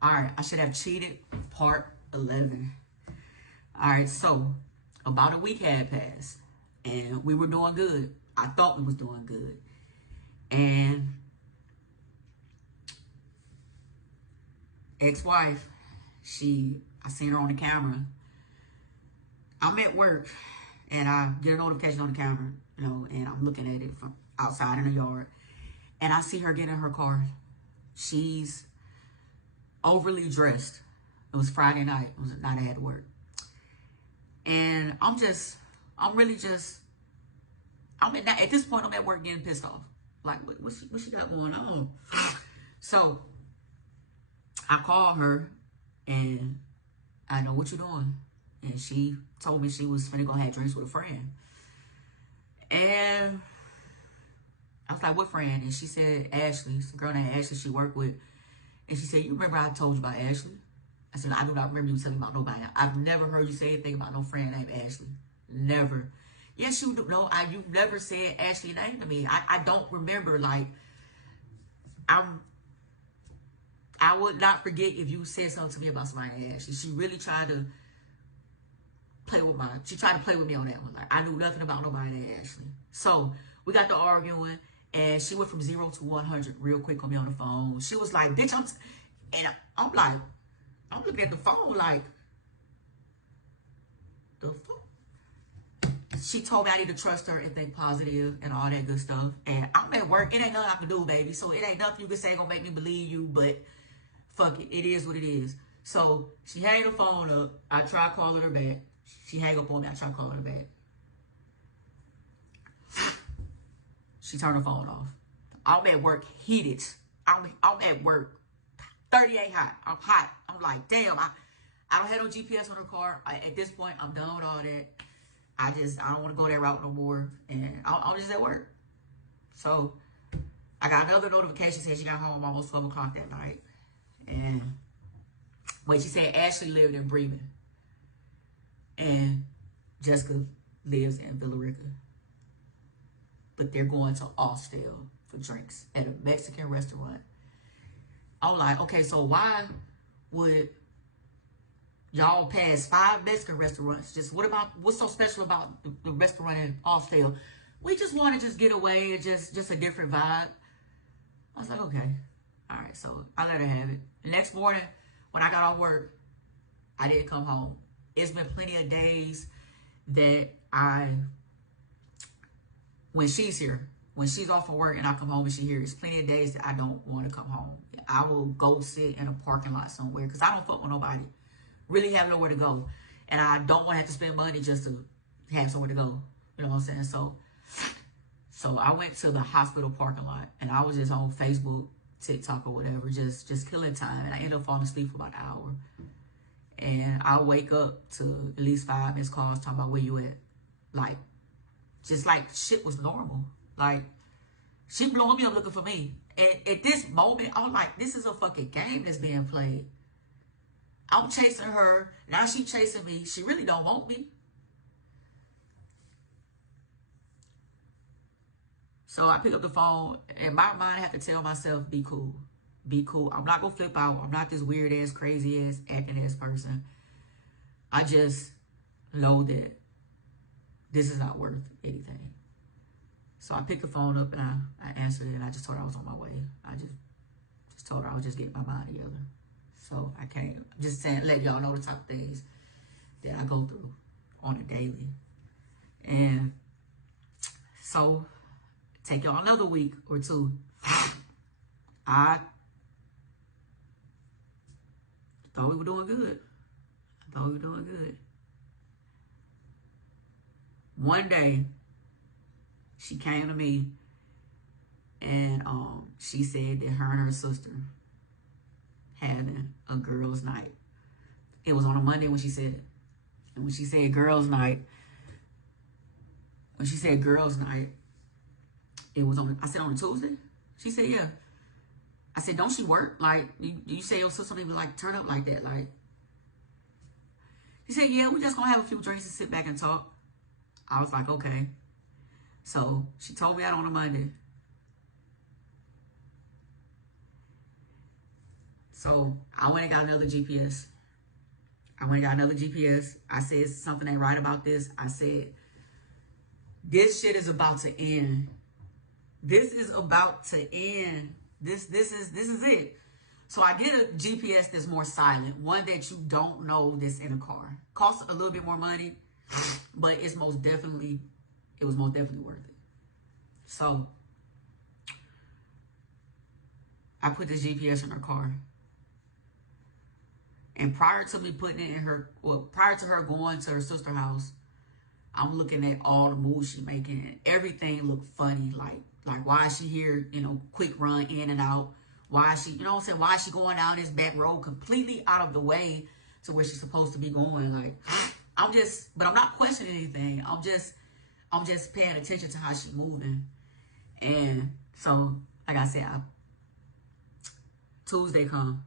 All right, I should have cheated, part 11. All right, so about a week had passed, and we were doing good. I thought we was doing good. And ex-wife, I seen her on the camera. I'm at work, and I get a notification on the camera, and I'm looking at it from outside in the yard. And I see her get in her car. She's overly dressed. It was Friday night. It was a night I had to work. And at this point, I'm at work getting pissed off. Like, what she got going on? So I call her and I know what you're doing. And she told me she was finna go have drinks with a friend. And I was like, what friend? And she said, Ashley. It's a girl named Ashley she worked with. And she said, you remember I told you about Ashley? I said, I do not remember you telling me about nobody. I've never heard you say anything about no friend named Ashley. Never. Yes, you do. No, you've never said Ashley's name to me. I don't remember. Like, I would not forget if you said something to me about somebody named Ashley. She really tried to play with me on that one. Like, I knew nothing about nobody named Ashley. So we got to arguing, and she went from 0 to 100 real quick on me on the phone. She was like, bitch, I'm like, I'm looking at the phone like, the fuck? She told me I need to trust her and think positive and all that good stuff. And I'm at work. It ain't nothing I can do, baby. So it ain't nothing you can say gonna make me believe you, but fuck it. It is what it is. So she hang the phone up. I try calling her back. She hang up on me. I try calling her back. She turned her phone off. I'm at work heated. I'm at work 38 hot. I'm hot. I'm like, damn, I don't have no GPS on her car. At this point, I'm done with all that. I don't want to go that route no more. And I'm just at work. So I got another notification saying she got home almost 12 o'clock that night. And she said Ashley lived in Bremen. And Jessica lives in Villa Rica. But they're going to Austell for drinks at a Mexican restaurant. I'm like, okay, so why would y'all pass 5 Mexican restaurants? What's so special about the restaurant in Austell? We just want to just get away and just a different vibe. I was like, okay. All right, so I let her have it. The next morning, when I got off work, I didn't come home. It's been plenty of days that when she's here, when she's off of work and I come home and she's here, it's plenty of days that I don't want to come home. I will go sit in a parking lot somewhere because I don't fuck with nobody. Really have nowhere to go. And I don't want to have to spend money just to have somewhere to go. You know what I'm saying? So I went to the hospital parking lot and I was just on Facebook, TikTok or whatever, just killing time. And I ended up falling asleep for about an hour. And I wake up to at least 5 missed calls talking about where you at. Like, just like shit was normal. Like, she blowing me up looking for me. And at this moment, I'm like, this is a fucking game that's being played. I'm chasing her. Now she chasing me. She really don't want me. So I pick up the phone. In my mind, I have to tell myself, be cool. Be cool. I'm not going to flip out. I'm not this weird ass, crazy ass, acting ass person. I just know that this is not worth anything. So I picked the phone up and I answered it and I just told her I was on my way. I just told her I was just getting my mind together. So I can't, I'm just saying, let y'all know the type of things that I go through on a daily. And so take y'all another week or two. I thought we were doing good. One day, she came to me and she said that her and her sister having a girls' night. It was on a Monday when she said it. And when she said girls' night, it was on, I said, on a Tuesday? She said, yeah. I said, don't she work? Like, you say your sister don't even like turn up like that. Like, she said, yeah, we just gonna have a few drinks and sit back and talk. I was like, okay. So she told me out on a Monday. So I went and got another GPS. I said something ain't right about this. I said, this shit is about to end. This is about to end. This is it. So I get a GPS that's more silent, one that you don't know that's in a car. Costs a little bit more money, but it was most definitely worth it. So I put this GPS in her car. And prior to me putting it in her, prior to her going to her sister's house, I'm looking at all the moves she making, and everything looked funny. Like why is she here, quick run in and out? Why is she, why is she going down this back road completely out of the way to where she's supposed to be going? Like, but I'm not questioning anything. I'm just paying attention to how she's moving. And so, like I said, Tuesday come.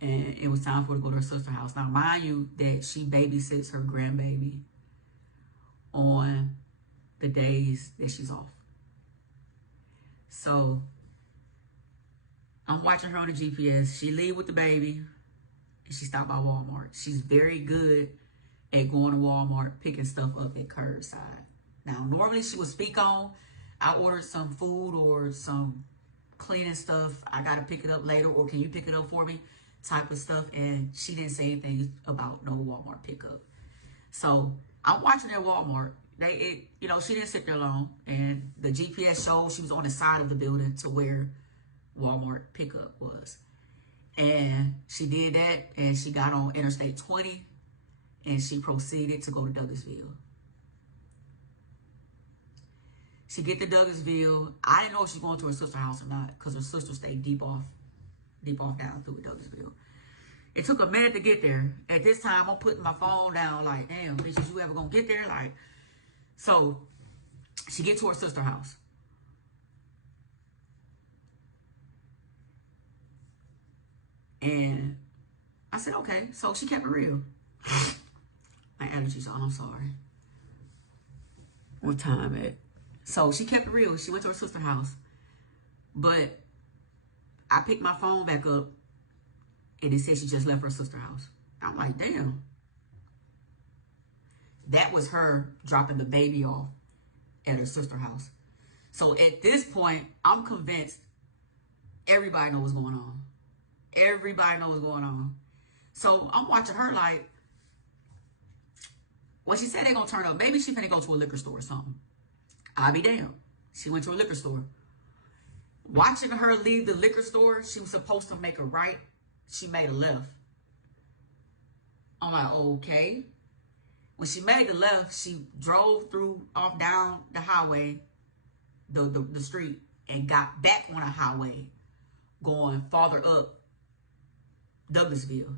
And it was time for her to go to her sister's house. Now, mind you that she babysits her grandbaby on the days that she's off. So, I'm watching her on the GPS. She leave with the baby, and she stopped by Walmart. She's very good at going to Walmart, picking stuff up at curbside. Now, normally she would speak on, I ordered some food or some cleaning stuff. I got to pick it up later, or can you pick it up for me? Type of stuff. And she didn't say anything about no Walmart pickup. So, I'm watching at Walmart. She didn't sit there long, and the GPS showed she was on the side of the building to where Walmart pickup was. And she did that, and she got on Interstate 20, and she proceeded to go to Douglasville. She get to Douglasville. I didn't know if she was going to her sister's house or not, because her sister stayed deep off down through Douglasville. It took a minute to get there. At this time, I'm putting my phone down like, damn, bitch, is you ever gonna get there? Like, so she get to her sister's house. And I said, okay. So she kept it real. My allergies on, I'm sorry. What time at? So she kept it real. She went to her sister's house. But I picked my phone back up, and it said she just left her sister's house. I'm like, damn. That was her dropping the baby off at her sister's house. So at this point, I'm convinced everybody knows what's going on. Everybody knows what's going on. So I'm watching her like, well, she said they're going to turn up. Maybe she finna go to a liquor store or something. I'll be damned. She went to a liquor store. Watching her leave the liquor store, she was supposed to make a right. She made a left. I'm like, okay. When she made the left, she drove off down the highway, the street, and got back on a highway, going farther up Douglasville.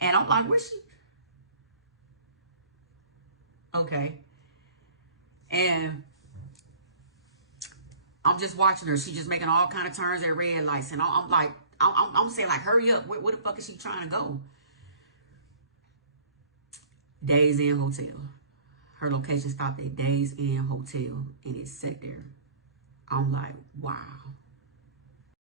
And I'm like, where's she? Okay. And I'm just watching her. She just making all kind of turns at red lights. And I'm like, I'm saying like, hurry up. Where the fuck is she trying to go? Days Inn Hotel. Her location stopped at Days Inn Hotel, and it sat there. I'm like, wow.